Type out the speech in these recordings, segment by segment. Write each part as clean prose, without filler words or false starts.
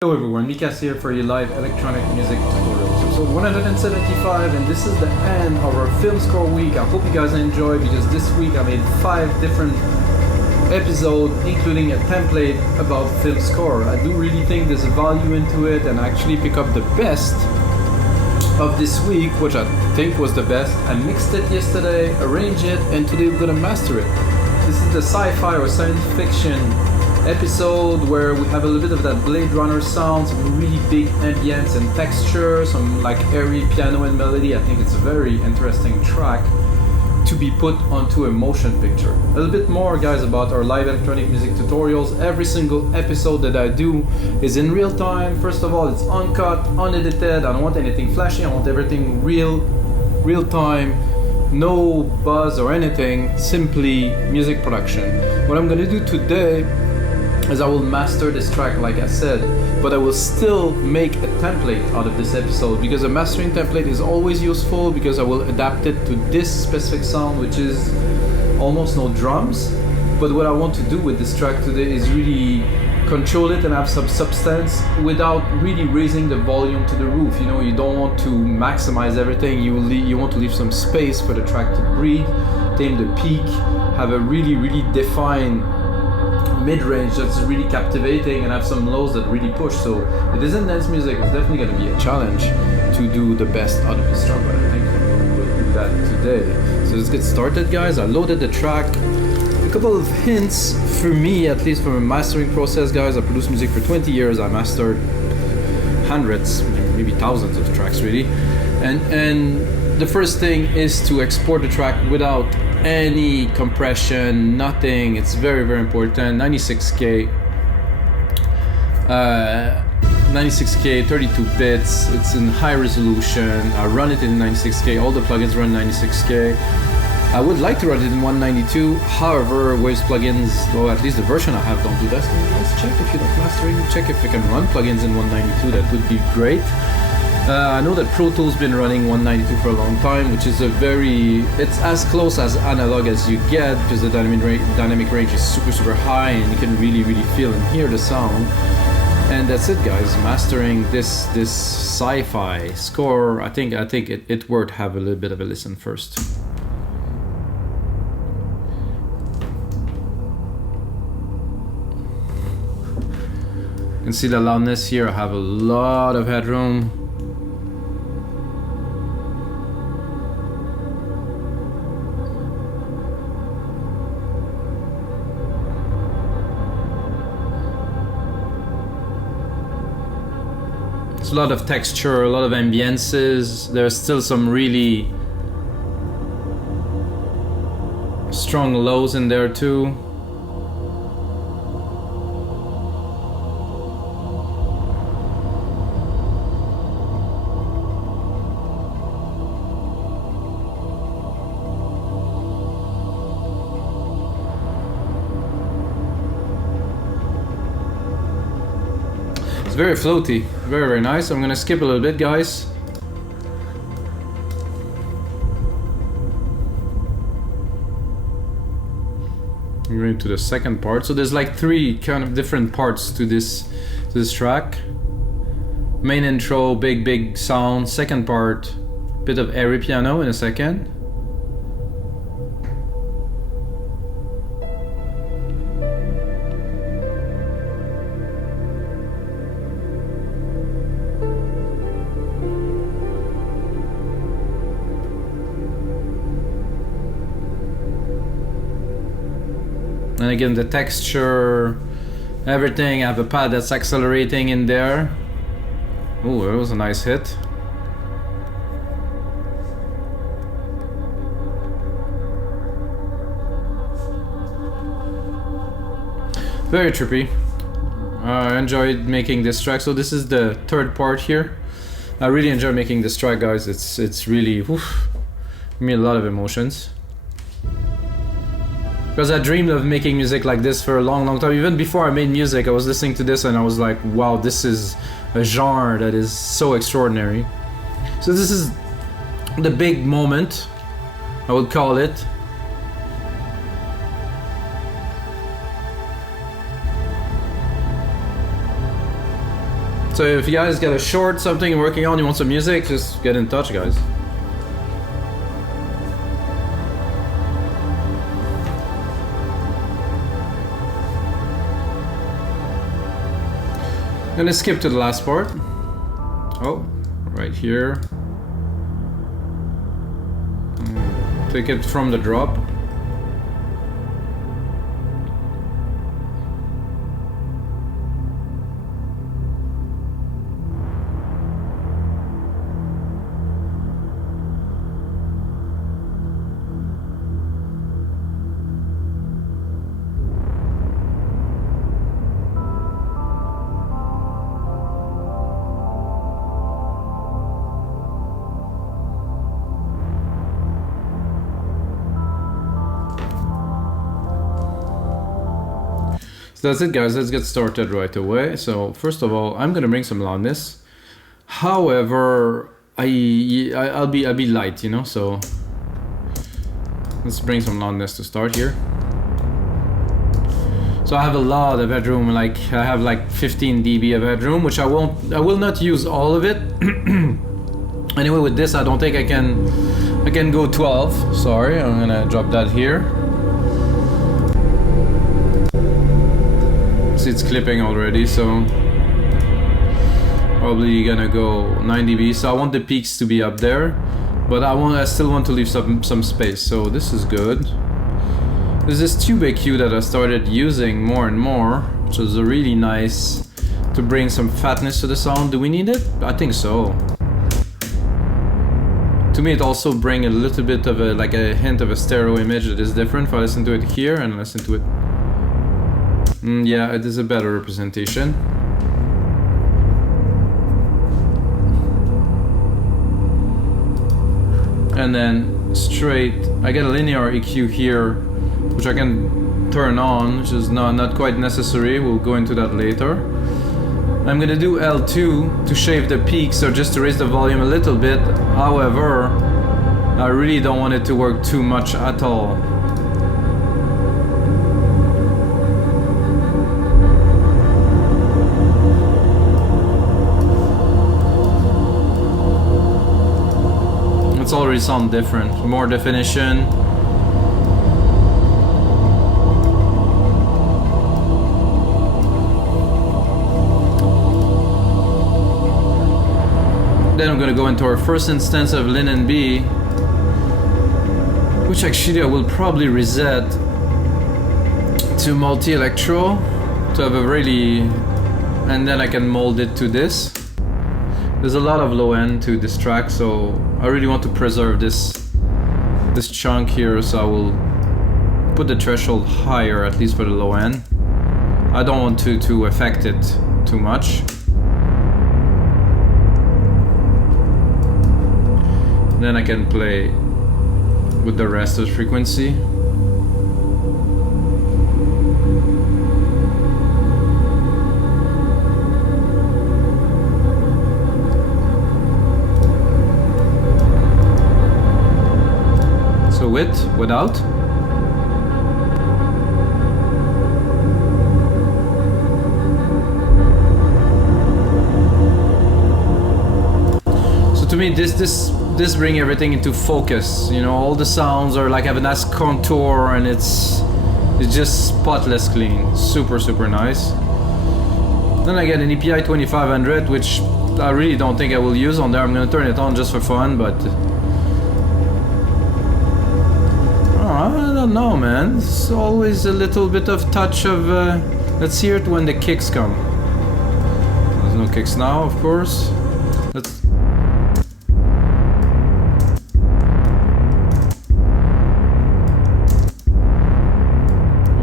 Hello everyone, Mikas here for your live electronic music tutorials. Episode 175, and this is the end of our film score week. I hope you guys enjoy, because this week I made 5 different episodes, including a template about film score. I do really think there's a value into it, and I actually pick up the best of this week, which I think was the best. I mixed it yesterday, arranged it, and today we're gonna master it. This is the sci-fi or science fiction episode where we have a little bit of that Blade Runner sound, some really big ambience and texture, some like airy piano and melody. I think it's a very interesting track to be put onto a motion picture. A little bit more, guys, about our live electronic music tutorials. Every single episode that I do is in real time. First of all, it's uncut, unedited. I don't want anything flashy. I want everything real time. No buzz or anything, simply music production. What I'm gonna do today is I will master this track, like I said, but I will still make a template out of this episode, because a mastering template is always useful, because I will adapt it to this specific sound, which is almost no drums. But what I want to do with this track today is really control it and have some substance without really raising the volume to the roof. You know, you don't want to maximize everything. You want to leave some space for the track to breathe, tame the peak, have a really defined mid-range that's really captivating, and have some lows that really push. So it isn't dance music. It's definitely going to be a challenge to do the best out of this track, but I think we'll do that today. So let's get started, guys. I loaded the track. A couple of hints for me, at least from a mastering process, guys. I produced music for 20 years. I mastered hundreds, maybe thousands of tracks, really. And the first thing is to export the track without any compression, nothing. It's very important. 96K, 32 bits. It's in high resolution. I run it in 96K. All the plugins run 96K. I would like to run it in 192. However, Waves plugins, well, at least the version I have, don't do that. So let's check if you're not mastering. Check if you can run plugins in 192. That would be great. I know that Pro Tools been running 192 for a long time, which is it's as close as analog as you get, because the dynamic range is super high, and you can really feel and hear the sound. And that's it, guys. Mastering this sci-fi score, I think it worth have a little bit of a listen first. You can see the loudness here. I have a lot of headroom. A lot of texture, a lot of ambiences. There's still some really strong lows in there too. Very floaty, very nice. I'm gonna skip a little bit, guys. We're going to the second part. So there's like 3 kind of different parts to this track. Main intro, big sound. Second part, bit of airy piano in a second. And again, the texture, everything. I have a pad that's accelerating in there. Oh, that was a nice hit. Very trippy. I enjoyed making this track. So this is the third part here. I really enjoy making this track, guys. It's really, give me a lot of emotions. Because I dreamed of making music like this for a long time. Even before I made music, I was listening to this and I was like, wow, this is a genre that is so extraordinary. So this is the big moment, I would call it. So if you guys got a short something you're working on, you want some music, just get in touch, guys. I'm gonna skip to the last part. Oh, right here. Take it from the drop. So that's it, guys. Let's get started right away. So first of all, I'm gonna bring some loudness. However, I'll be light, you know. So let's bring some loudness to start here. So I have a lot of headroom. Like I have like 15 dB of headroom, which I will not use all of it. Anyway, with this, I don't think I can go 12. Sorry, I'm gonna drop that here. It's clipping already, so probably gonna go 9 dB. So I want the peaks to be up there, but I still want to leave some space. So this is good. There's this tube EQ that I started using more and more, which is really nice to bring some fatness to the sound. Do we need it? I think so. To me, it also brings a little bit of a hint of a stereo image that is different. If I listen to it here and listen to it. Yeah, it is a better representation. And then straight, I get a linear EQ here, which I can turn on, which is not quite necessary. We'll go into that later. I'm gonna do L2 to shave the peaks, or just to raise the volume a little bit. However, I really don't want it to work too much at all. It's already sound different, more definition. Then I'm gonna go into our first instance of LinMB, which actually I will probably reset to multi-electro to have a really, and then I can mold it to this. There's a lot of low end to this track, so I really want to preserve this chunk here, so I will put the threshold higher, at least for the low end. I don't want to affect it too much. Then I can play with the rest of the frequency. With, without. So to me, this bring everything into focus. You know, all the sounds are like have a nice contour, and it's just spotless clean. Super nice. Then I get an EPI 2500, which I really don't think I will use on there. I'm gonna turn it on just for fun, but. I don't know, man. It's always a little bit of touch of. Let's hear it when the kicks come. There's no kicks now, of course. Let's.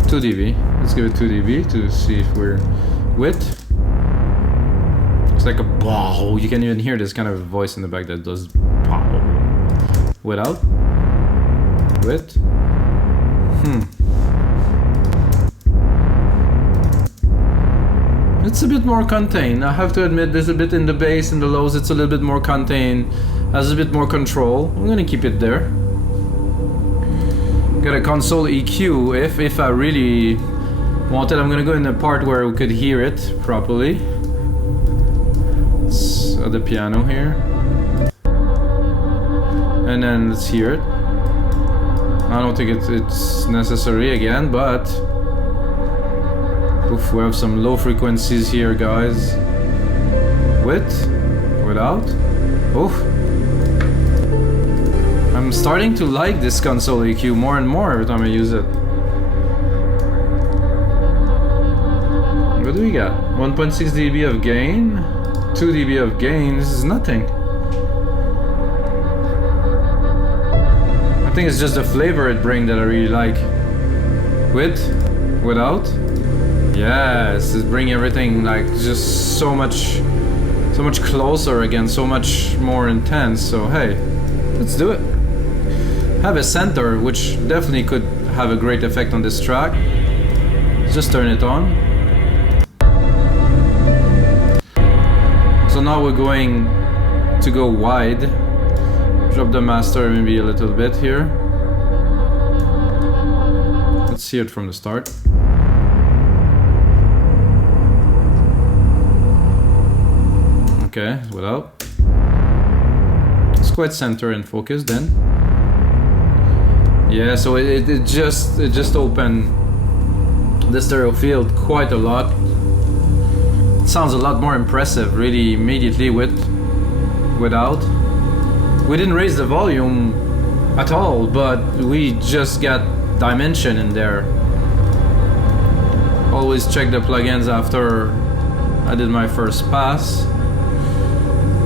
2 dB. Let's give it 2 dB to see if we're with. It's like a bow. You can even hear this kind of voice in the back that does bow. Without. With. It's a bit more contained. I have to admit, there's a bit in the bass and the lows. It's a little bit more contained. Has a bit more control. I'm gonna keep it there. Got a console EQ. If I really want it, I'm gonna go in the part where we could hear it properly. of the piano here. And then let's hear it. I don't think it's necessary again, but oof, we have some low frequencies here, guys. With, without. Oof. I'm starting to like this console EQ more and more every time I use it. What do we got? 1.6 dB of gain, 2 dB of gain. This is nothing. I think it's just the flavor it brings that I really like. With, without. Yes, it's bringing everything like just so much closer again, so much more intense. So hey, let's do it. Have a center, which definitely could have a great effect on this track. Just turn it on. So now we're going to go wide. Drop the master maybe a little bit here. Let's hear it from the start. Okay, without. It's quite center and focused then. Yeah, so it just opened the stereo field quite a lot. It sounds a lot more impressive really immediately without. We didn't raise the volume at all, but we just got dimension in there. Always check the plugins after I did my first pass.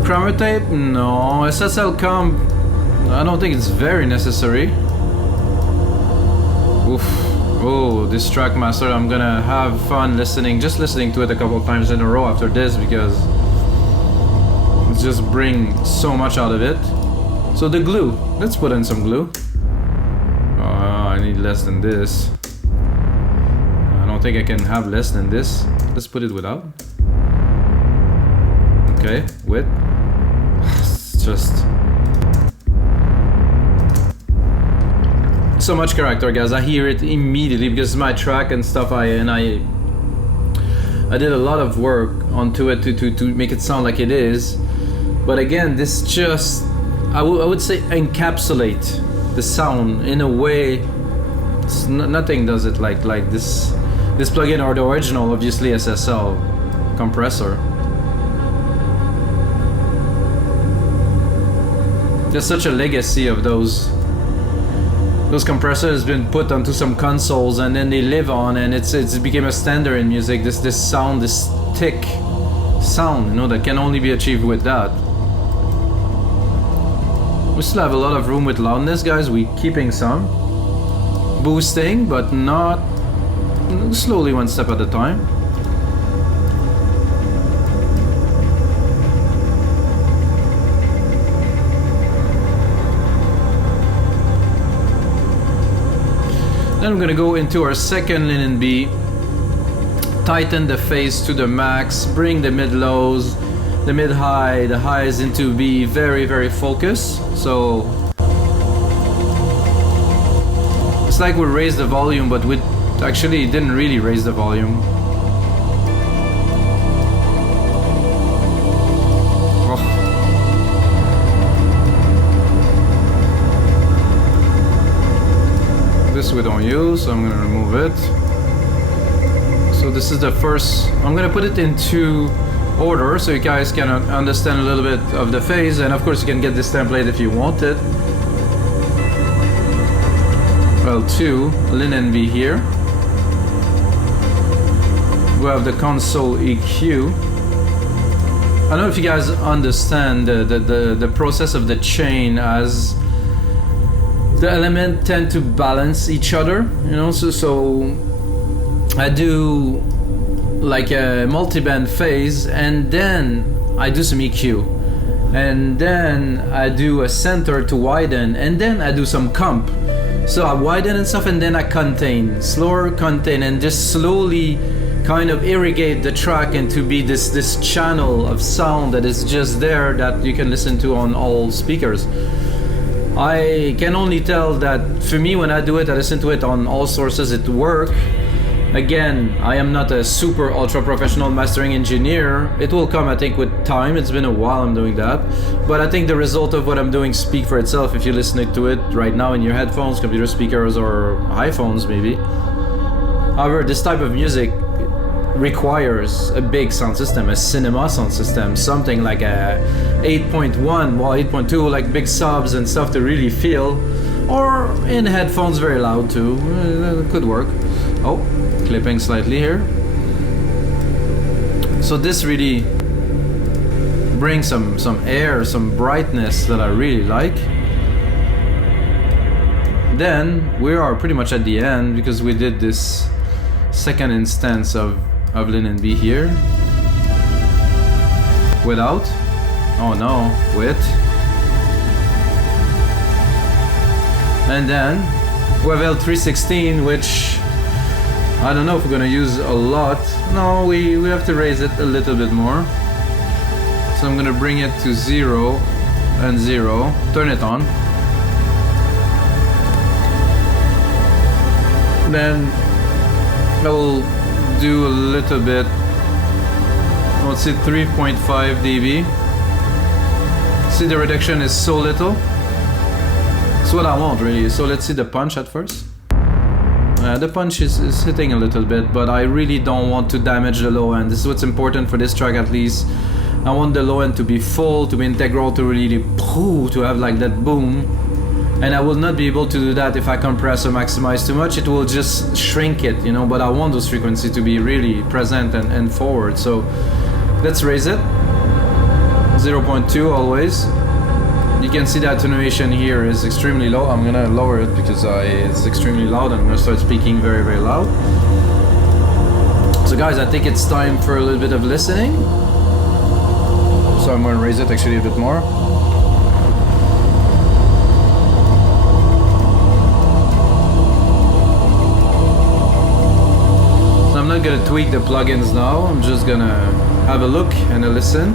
Chroma tape? No. SSL Comp? I don't think it's very necessary. Oof. Oh, this track master, I'm gonna have fun just listening to it a couple of times in a row after this, because it just brings so much out of it. So the glue, let's put in some glue. I need less than this. I don't think I can have less than this. Let's put it without. Okay, with. It's just so much character, guys. I hear it immediately because it's my track and stuff. I did a lot of work onto it to make it sound like it is. But again, this just I would say encapsulate the sound in a way. Nothing does it like this plugin or the original, obviously SSL compressor. There's such a legacy of those compressors been put onto some consoles and then they live on, and it's became a standard in music. This sound, this thick sound, you know, that can only be achieved with that. We still have a lot of room with loudness, guys. We keeping some boosting, but not slowly, one step at a time. Then we're gonna go into our second LinMB, tighten the phase to the max, bring the mid lows, the mid high, the highs into be very, very focused. So it's like we raised the volume, but we actually didn't really raise the volume. This we don't use, so I'm gonna remove it. So this is the first. I'm gonna put it into order so you guys can understand a little bit of the phase, and of course you can get this template if you want it. Well, two LinMB here. We have the console EQ. I don't know if you guys understand the process of the chain, as the elements tend to balance each other, you know. So I do like a multi-band phase, and then I do some EQ, and then I do a center to widen, and then I do some comp. So I widen and stuff, and then I contain, slower contain, and just slowly kind of irrigate the track into be this channel of sound that is just there that you can listen to on all speakers. I can only tell that for me, when I do it, I listen to it on all sources, it works. Again, I am not a super ultra professional mastering engineer. It will come, I think, with time. It's been a while I'm doing that. But I think the result of what I'm doing speak for itself if you're listening to it right now in your headphones, computer speakers, or iPhones maybe. However, this type of music requires a big sound system, a cinema sound system, something like a 8.1, well 8.2, like big subs and stuff to really feel. Or in headphones very loud too, could work. Oh, clipping slightly here. So this really brings some air, some brightness that I really like. Then we are pretty much at the end because we did this second instance of LinMB here. Without. Oh no, with. And then we have L316, which I don't know if we're gonna use a lot. No, we have to raise it a little bit more. So I'm gonna bring it to 0 and 0, turn it on. Then I will do a little bit, let's see, 3.5 dB. See, the reduction is so little. It's what I want really. So let's see the punch at first. The punch is hitting a little bit, but I really don't want to damage the low end. This is what's important for this track at least. I want the low end to be full, to be integral, to really to have like that boom. And I will not be able to do that if I compress or maximize too much. It will just shrink it, you know, but I want those frequencies to be really present and forward. So let's raise it. 0.2 always. You can see the attenuation here is extremely low. I'm gonna lower it because it's extremely loud. I'm gonna start speaking very, very loud. So guys, I think it's time for a little bit of listening. So I'm gonna raise it actually a bit more. So I'm not gonna tweak the plugins now. I'm just gonna have a look and a listen.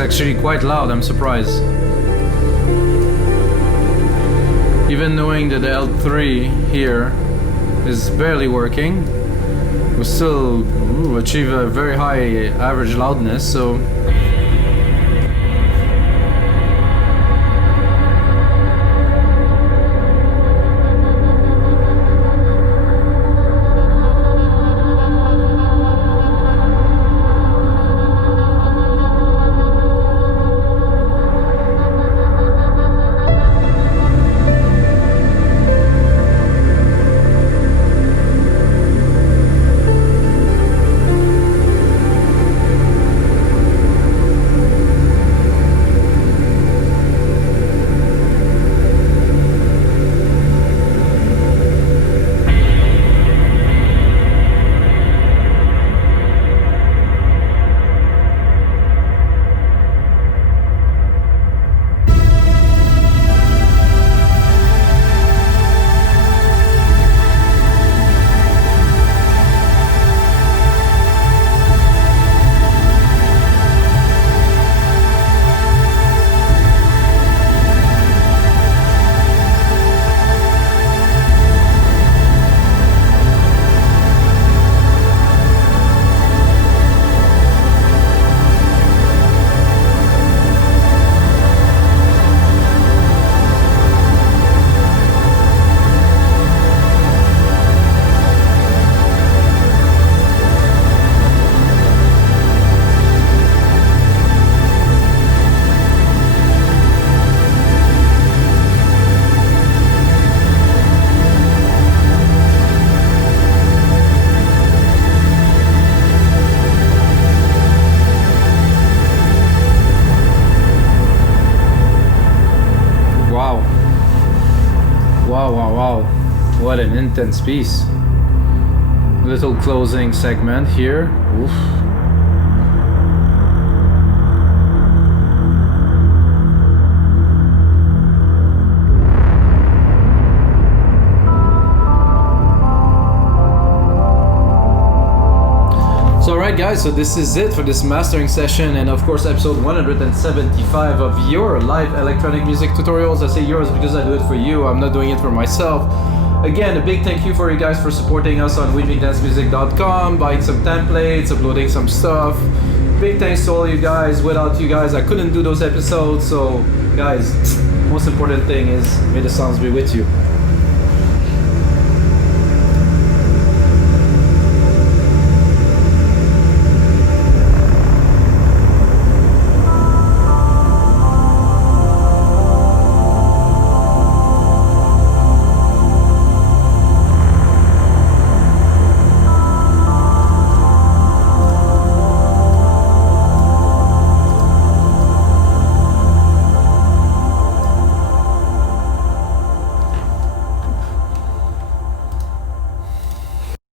Actually quite loud, I'm surprised. Even knowing that the L3 here is barely working, we still achieve a very high average loudness, so Wow, what an intense piece. Little closing segment here. Oof. So alright guys, so this is it for this mastering session, and of course episode 175 of your live electronic music tutorials. I say yours because I do it for you, I'm not doing it for myself. Again, a big thank you for you guys for supporting us on wimigdancemusic.com, buying some templates, uploading some stuff. Big thanks to all you guys. Without you guys I couldn't do those episodes, so guys, most important thing is may the sounds be with you.